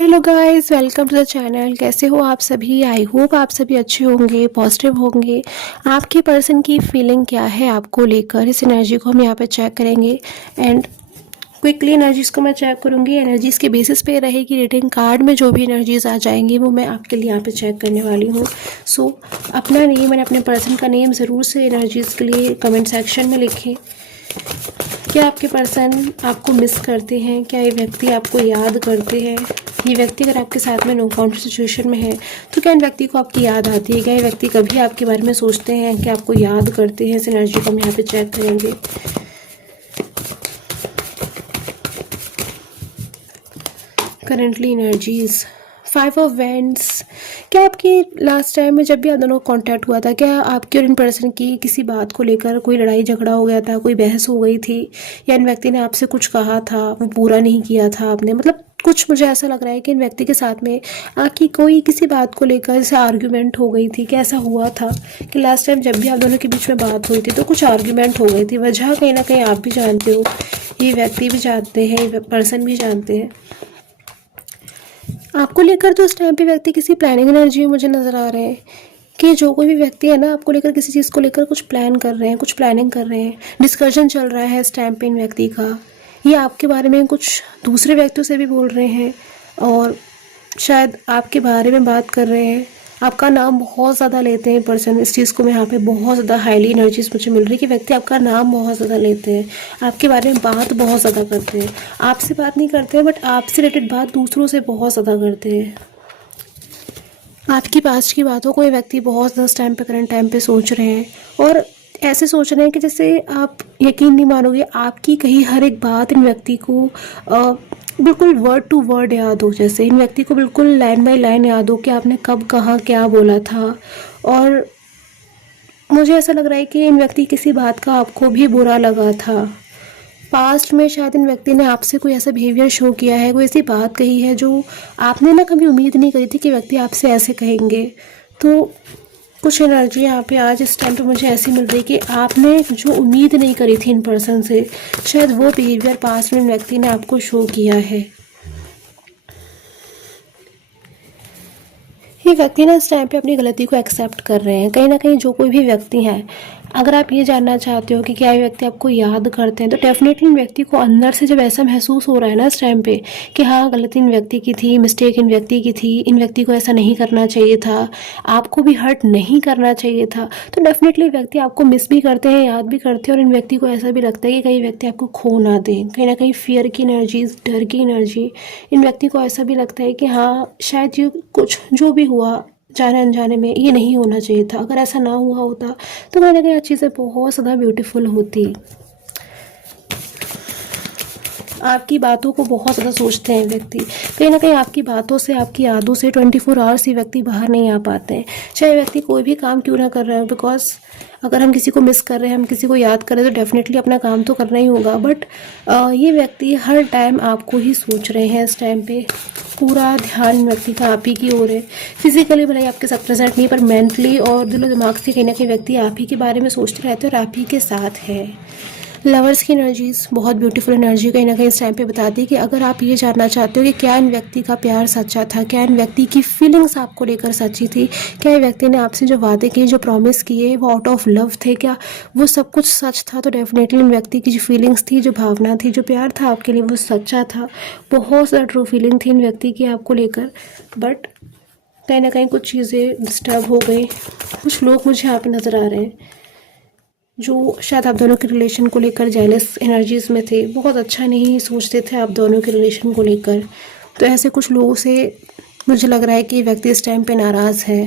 Hello guys, welcome to the channel. कैसे हो आप सभी? आई होप आप सभी अच्छे होंगे, पॉजिटिव होंगे। आपके पर्सन की फीलिंग क्या है आपको लेकर, इस एनर्जी को हम यहाँ पे चेक करेंगे एंड क्विकली एनर्जीज़ को मैं चेक करूँगी। एनर्जीज़ के बेसिस पे रहेगी रीडिंग। कार्ड में जो भी एनर्जीज़ आ जाएंगी वो मैं आपके लिए यहाँ पे चेक करने वाली हूँ। सो अपना नेम एंड अपने पर्सन का नेम ज़रूर से एनर्जीज़ के लिए कमेंट सेक्शन में लिखें। क्या आपके पर्सन आपको मिस करते हैं? क्या ये व्यक्ति आपको याद करते हैं? ये व्यक्ति अगर आपके साथ में नो काउंटर सिचुएशन में है तो क्या इन व्यक्ति को आपकी याद आती है? क्या ये व्यक्ति कभी आपके बारे में सोचते हैं कि आपको याद करते हैं? इस एनर्जी को हम यहाँ पे चेक करेंगे। Currently energies 5 of wands. क्या आपकी लास्ट टाइम में जब भी आप दोनों का कांटेक्ट हुआ था, क्या आपके और इन पर्सन की किसी बात को लेकर कोई लड़ाई झगड़ा हो गया था, कोई बहस हो गई थी, या इन व्यक्ति ने आपसे कुछ कहा था वो पूरा नहीं किया था आपने? मतलब कुछ मुझे ऐसा लग रहा है कि इन व्यक्ति के साथ में आपकी कोई किसी बात को लेकर जैसे आर्ग्यूमेंट हो गई थी। क्या ऐसा हुआ था कि लास्ट टाइम जब भी आप दोनों के बीच में बात हुई थी तो कुछ आर्ग्यूमेंट हो गई थी? वजह कहीं ना कहीं आप भी जानते हो, ये व्यक्ति भी जानते हैं, ये पर्सन भी जानते हैं आपको लेकर। तो इस टाइम पे व्यक्ति किसी प्लानिंग एनर्जी में मुझे नज़र आ रहे हैं कि जो कोई भी व्यक्ति है ना, आपको लेकर किसी चीज़ को लेकर कुछ प्लान कर रहे हैं, कुछ प्लानिंग कर रहे हैं, डिस्कशन चल रहा है इस टाइम पे इन व्यक्ति का। ये आपके बारे में कुछ दूसरे व्यक्तियों से भी बोल रहे हैं और शायद आपके बारे में बात कर रहे हैं। आपका नाम बहुत ज़्यादा लेते हैं पर्सन। इस चीज़ को मैं यहाँ पे बहुत ज़्यादा हाईली एनर्जीज मुझे मिल रही है कि व्यक्ति आपका नाम बहुत ज़्यादा लेते हैं, आपके बारे में बात बहुत ज़्यादा करते हैं। आपसे बात नहीं करते हैं बट आपसे रिलेटेड बात दूसरों से बहुत ज़्यादा करते हैं। आपकी पास्ट की बातों को ये व्यक्ति बहुत ज़्यादा टाइम पे, करंट टाइम पे सोच रहे हैं और ऐसे सोच रहे हैं कि जैसे आप यकीन नहीं मानोगे, आपकी कही हर एक बात इन व्यक्ति को बिल्कुल वर्ड टू वर्ड याद हो। जैसे इन व्यक्ति को बिल्कुल लाइन बाय लाइन याद हो कि आपने कब कहाँ क्या बोला था। और मुझे ऐसा लग रहा है कि इन व्यक्ति किसी बात का आपको भी बुरा लगा था। पास्ट में शायद इन व्यक्ति ने आपसे कोई ऐसा बिहेवियर शो किया है, कोई ऐसी बात कही है जो आपने ना कभी उम्मीद नहीं करी थी कि व्यक्ति आपसे ऐसे कहेंगे। तो कुछ एनर्जी यहाँ पे आज इस टाइम पे मुझे ऐसी मिल रही है कि आपने जो उम्मीद नहीं करी थी इन पर्सन से, शायद वो बिहेवियर पास्ट में व्यक्ति ने आपको शो किया है। ये व्यक्ति ना इस टाइम पे अपनी गलती को एक्सेप्ट कर रहे हैं। कहीं ना कहीं जो कोई भी व्यक्ति है, अगर आप ये जानना चाहते हो कि क्या ये व्यक्ति आपको याद करते हैं, तो डेफिनेटली इन व्यक्ति को अंदर से जब ऐसा महसूस हो रहा है ना इस टाइम पे कि हाँ, गलती इन व्यक्ति की थी, मिस्टेक इन व्यक्ति की थी, इन व्यक्ति को ऐसा नहीं करना चाहिए था, आपको भी हर्ट नहीं करना चाहिए था, तो डेफिनेटली व्यक्ति आपको मिस भी करते हैं, याद भी करते हैं। और इन व्यक्ति को ऐसा भी लगता है कि कहीं व्यक्ति आपको खो ना दे। कहीं ना कहीं फियर की एनर्जी, डर की एनर्जी, इन व्यक्ति को ऐसा भी लगता है कि हाँ, शायद ये कुछ जो भी हुआ जाने अनजाने में, ये नहीं होना चाहिए था। अगर ऐसा ना हुआ होता तो कहीं ना कहीं चीज़ें बहुत ज़्यादा ब्यूटीफुल होती। आपकी बातों को बहुत ज़्यादा सोचते हैं व्यक्ति। कहीं ना कहीं आपकी बातों से, आपकी यादों से 24 आवर्स ही व्यक्ति बाहर नहीं आ पाते हैं, चाहे व्यक्ति कोई भी काम क्यों ना कर रहे हो। बिकॉज अगर हम किसी को मिस कर रहे हैं, हम किसी को याद कर रहे हैं, तो डेफिनेटली अपना काम तो करना ही होगा। बट ये व्यक्ति हर टाइम आपको ही सोच रहे हैं। इस टाइम पे पूरा ध्यान व्यक्ति का आप ही की ओर है। फिजिकली भले आपके साथ प्रेजेंट नहीं, पर मेंटली और दिलो दिमाग से कहीं ना कहीं व्यक्ति आप ही के बारे में सोचते रहते हैं और आप ही के साथ है। लवर्स की एनर्जीज बहुत ब्यूटीफुल एनर्जी कहीं ना कहीं इस टाइम पे बताती है कि अगर आप ये जानना चाहते हो कि क्या इन व्यक्ति का प्यार सच्चा था, क्या इन व्यक्ति की फीलिंग्स आपको लेकर सच्ची थी, क्या इन व्यक्ति ने आपसे जो वादे किए, जो प्रॉमिस किए, वो आउट ऑफ लव थे, क्या वो सब कुछ सच था, तो डेफिनेटली इन व्यक्ति की जो फीलिंग्स थी, जो भावना थी, जो प्यार था आपके लिए, वो सच्चा था। बहुत ज़्यादा ट्रू फीलिंग थी इन व्यक्ति की आपको लेकर। बट कहीं ना कहीं कुछ चीज़ें डिस्टर्ब हो गई। कुछ लोग मुझे यहाँ पे नज़र आ रहे हैं जो शायद आप दोनों के रिलेशन को लेकर जेलस एनर्जीज में थे, बहुत अच्छा नहीं सोचते थे आप दोनों के रिलेशन को लेकर। तो ऐसे कुछ लोगों से मुझे लग रहा है कि व्यक्ति इस टाइम पे नाराज़ है।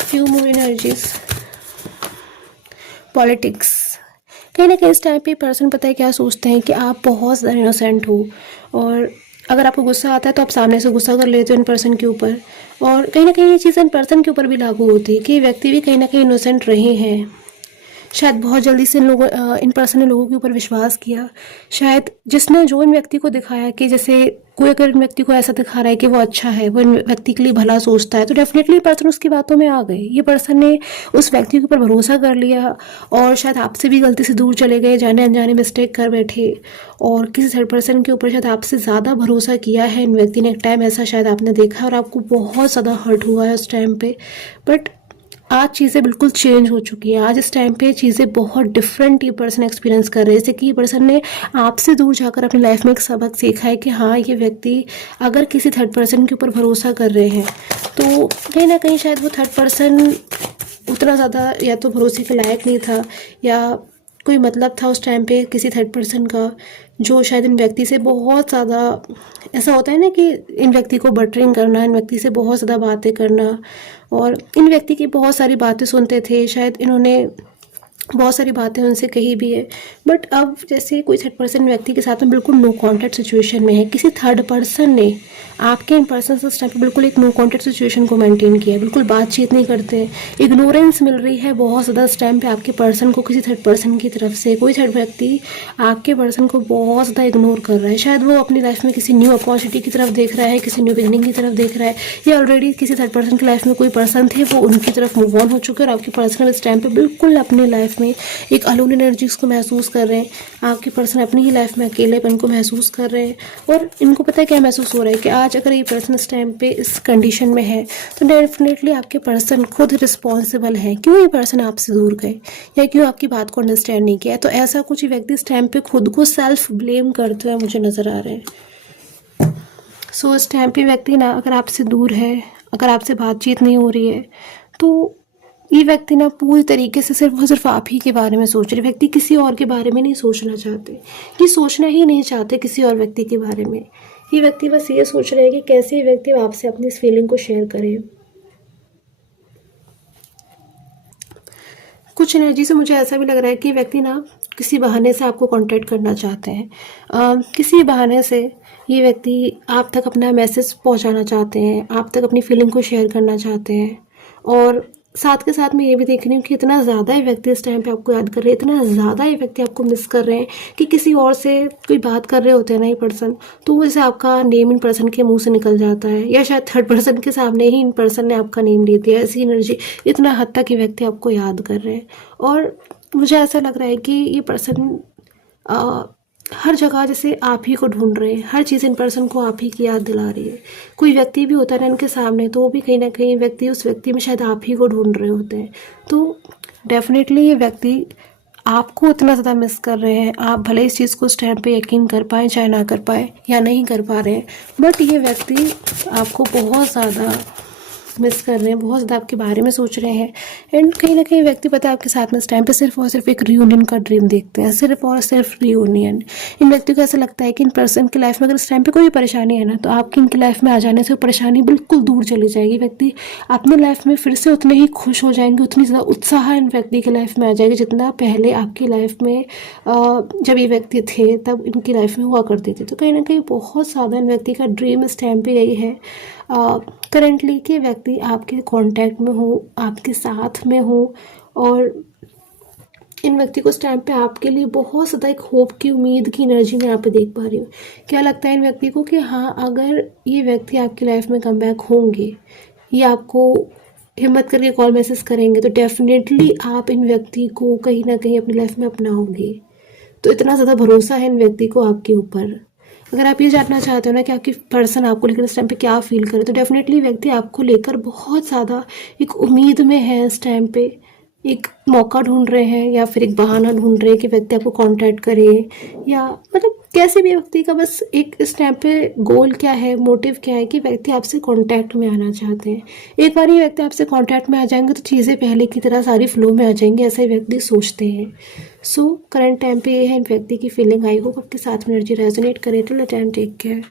Few more energies. पॉलिटिक्स। कहीं ना कहीं इस टाइम पे पर्सन पता है क्या सोचते हैं कि आप बहुत ज़्यादा इनोसेंट हो, और अगर आपको गुस्सा आता है तो आप सामने से गुस्सा कर लेते हो इन पर्सन के ऊपर। और कहीं ना कहीं ये चीज़ इन पर्सन के ऊपर भी लागू होती है कि व्यक्ति भी कहीं ना कहीं इनोसेंट रहे हैं। शायद बहुत जल्दी से इन पर्सन ने लोगों के ऊपर विश्वास किया। शायद जिसने जो इन व्यक्ति को दिखाया कि जैसे कोई अगर इन व्यक्ति को ऐसा दिखा रहा है कि वो अच्छा है, वो इन व्यक्ति के लिए भला सोचता है, तो डेफिनेटली पर्सन उसकी बातों में आ गए। ये पर्सन ने उस व्यक्ति के ऊपर भरोसा कर लिया और शायद आपसे भी गलती से दूर चले गए, जाने अनजाने मिस्टेक कर बैठे और किसी थर्ड पर्सन के ऊपर शायद आपसे ज़्यादा भरोसा किया है इन व्यक्ति ने। एक टाइम ऐसा शायद आपने देखा और आपको बहुत ज़्यादा हर्ट हुआ है उस टाइम पे। बट आज चीज़ें बिल्कुल चेंज हो चुकी हैं। आज इस टाइम पे चीज़ें बहुत डिफरेंट ये पर्सन एक्सपीरियंस कर रहे हैं। जैसे कि ये पर्सन ने आपसे दूर जाकर अपनी लाइफ में एक सबक सीखा है कि हाँ, ये व्यक्ति अगर किसी थर्ड पर्सन के ऊपर भरोसा कर रहे हैं तो कहीं ना कहीं शायद वो थर्ड पर्सन उतना ज़्यादा या तो भरोसे के लायक नहीं था, या कोई मतलब था उस टाइम पे किसी थर्ड पर्सन का, जो शायद इन व्यक्ति से बहुत ज़्यादा, ऐसा होता है ना कि इन व्यक्ति को बटरिंग करना, इन व्यक्ति से बहुत ज़्यादा बातें करना और इन व्यक्ति की बहुत सारी बातें सुनते थे। शायद इन्होंने बहुत सारी बातें उनसे कही भी है। बट अब जैसे कोई थर्ड पर्सन व्यक्ति के साथ में बिल्कुल नो कॉन्टैक्ट सिचुएशन में है, किसी थर्ड पर्सन ने आपके इन पर्सन से उस टाइम पे बिल्कुल एक नो कॉन्टैक्ट सिचुएशन को मेंटेन किया है, बिल्कुल बातचीत नहीं करते, इग्नोरेंस मिल रही है बहुत ज़्यादा इस टाइम पे आपके पर्सन को किसी थर्ड पर्सन की तरफ से। कोई थर्ड व्यक्ति आपके पर्सन को बहुत ज़्यादा इग्नोर कर रहा है। शायद वो अपनी लाइफ में किसी न्यू अपॉर्चुनिटी की तरफ देख रहा है, किसी न्यू बिगनिंग की तरफ देख रहा है, या ऑलरेडी किसी थर्ड पर्सन की लाइफ में कोई पर्सन थे, वो उनकी तरफ मूव ऑन हो चुके हैं और आपके पर्सन इस टाइम पे बिल्कुल अपनी लाइफ में एक अलोन एनर्जीज को महसूस कर रहे हैं। आपके पर्सन अपनी ही लाइफ में अकेलेपन को महसूस कर रहे हैं और इनको पता है क्या महसूस हो रहा है कि आज अगर ये पर्सन इस टाइम पे इस कंडीशन में है तो डेफिनेटली आपके पर्सन खुद रिस्पॉन्सिबल है। क्यों ये पर्सन आपसे दूर गए या क्यों आपकी बात को अंडरस्टैंड नहीं किया, तो ऐसा कुछ व्यक्ति इस टाइम पे खुद को सेल्फ ब्लेम करते हुए मुझे नज़र आ रहे हैं। सो इस टाइम पे व्यक्ति ना अगर आपसे दूर है, अगर आपसे बातचीत नहीं हो रही है, तो ये व्यक्ति ना पूरी तरीके से सिर्फ और सिर्फ आप ही के बारे में सोच रहे। व्यक्ति किसी और के बारे में नहीं सोचना चाहते, ये सोचना ही नहीं चाहते किसी और व्यक्ति के बारे में। ये व्यक्ति बस ये सोच रहे हैं कि कैसे ये व्यक्ति आपसे अपनी इस फीलिंग को शेयर करे। कुछ एनर्जी से मुझे ऐसा भी लग रहा है कि व्यक्ति ना किसी बहाने से आपको कांटेक्ट करना चाहते हैं। किसी बहाने से ये व्यक्ति आप तक अपना मैसेज पहुंचाना चाहते हैं, आप तक अपनी फीलिंग को शेयर करना चाहते हैं। और साथ के साथ मैं ये भी देख रही हूँ कि इतना ज़्यादा ये व्यक्ति इस टाइम पे आपको याद कर रहे हैं, इतना ज़्यादा ये व्यक्ति आपको मिस कर रहे हैं कि किसी और से कोई बात कर रहे होते हैं ना ये पर्सन, तो वो जैसे आपका नेम इन पर्सन के मुंह से निकल जाता है, या शायद थर्ड पर्सन के सामने ही इन पर्सन ने आपका नेम ले दिया। ऐसी एनर्जी, इतना हद तक ये व्यक्ति आपको याद कर रहे हैं। और मुझे ऐसा लग रहा है कि ये पर्सन हर जगह जैसे आप ही को ढूंढ रहे हैं, हर चीज़ इन पर्सन को आप ही की याद दिला रही है। कोई व्यक्ति भी होता है ना इनके सामने, तो वो भी कहीं ना कहीं व्यक्ति उस व्यक्ति में शायद आप ही को ढूंढ रहे होते हैं। तो डेफिनेटली ये व्यक्ति आपको इतना ज़्यादा मिस कर रहे हैं। आप भले इस चीज़ को उस टाइम पे यकीन कर पाएँ चाहे ना कर पाए या नहीं कर पा रहे हैं, बट ये व्यक्ति आपको बहुत ज़्यादा मिस कर रहे हैं, बहुत ज़्यादा आपके बारे में सोच रहे हैं। एंड कहीं ना कहीं व्यक्ति पता है आपके साथ में इस टाइम पे सिर्फ और सिर्फ एक रियूनियन का ड्रीम देखते हैं, सिर्फ और सिर्फ रियूनियन। इन व्यक्ति को ऐसा लगता है कि इन पर्सन की लाइफ में अगर इस टाइम पे कोई परेशानी है ना, तो आपकी इनकी लाइफ में आ जाने से वो परेशानी बिल्कुल दूर चली जाएगी। व्यक्ति अपनी लाइफ में फिर से उतने ही खुश हो जाएंगे, उतनी ज़्यादा उत्साह इन व्यक्ति की लाइफ में आ जाएगी जितना पहले आपकी लाइफ में जब ये व्यक्ति थे तब इनकी लाइफ में हुआ करते थे। तो कहीं ना कहीं बहुत ज़्यादा इन व्यक्ति का ड्रीम इस टाइम पे यही है करेंटली कि व्यक्ति आपके कांटेक्ट में हो, आपके साथ में हो। और इन व्यक्ति को इस टाइम पे आपके लिए बहुत ज़्यादा एक होप की, उम्मीद की एनर्जी मैं यहाँ पे देख पा रही हूँ। क्या लगता है इन व्यक्ति को कि हाँ, अगर ये व्यक्ति आपकी लाइफ में कम बैक होंगे, ये आपको हिम्मत करके कॉल मैसेज करेंगे, तो डेफिनेटली आप इन व्यक्ति को कहीं ना कहीं अपनी लाइफ में अपनाओगे। तो इतना ज़्यादा भरोसा है इन व्यक्ति को आपके ऊपर। अगर आप ये जानना चाहते हो ना कि आपकी पर्सन आपको लेकर इस टाइम पे क्या फील करे, तो डेफिनेटली व्यक्ति आपको लेकर बहुत ज़्यादा एक उम्मीद में है इस टाइम पे। एक मौका ढूंढ रहे हैं या फिर एक बहाना ढूंढ रहे हैं कि व्यक्ति आपको कांटेक्ट करे, या मतलब कैसे भी व्यक्ति का बस एक इस टाइम पे गोल क्या है, मोटिव क्या है कि व्यक्ति आपसे कांटेक्ट में आना चाहते हैं। एक बार ये व्यक्ति आपसे कांटेक्ट में आ जाएंगे तो चीज़ें पहले की तरह सारी फ्लो में आ जाएंगी, ऐसा ही व्यक्ति सोचते हैं। सो करंट टाइम पे ये है इन व्यक्ति की फीलिंग। आई होप आपके साथ में एनर्जी रेजोनेट करे। Till the time take care.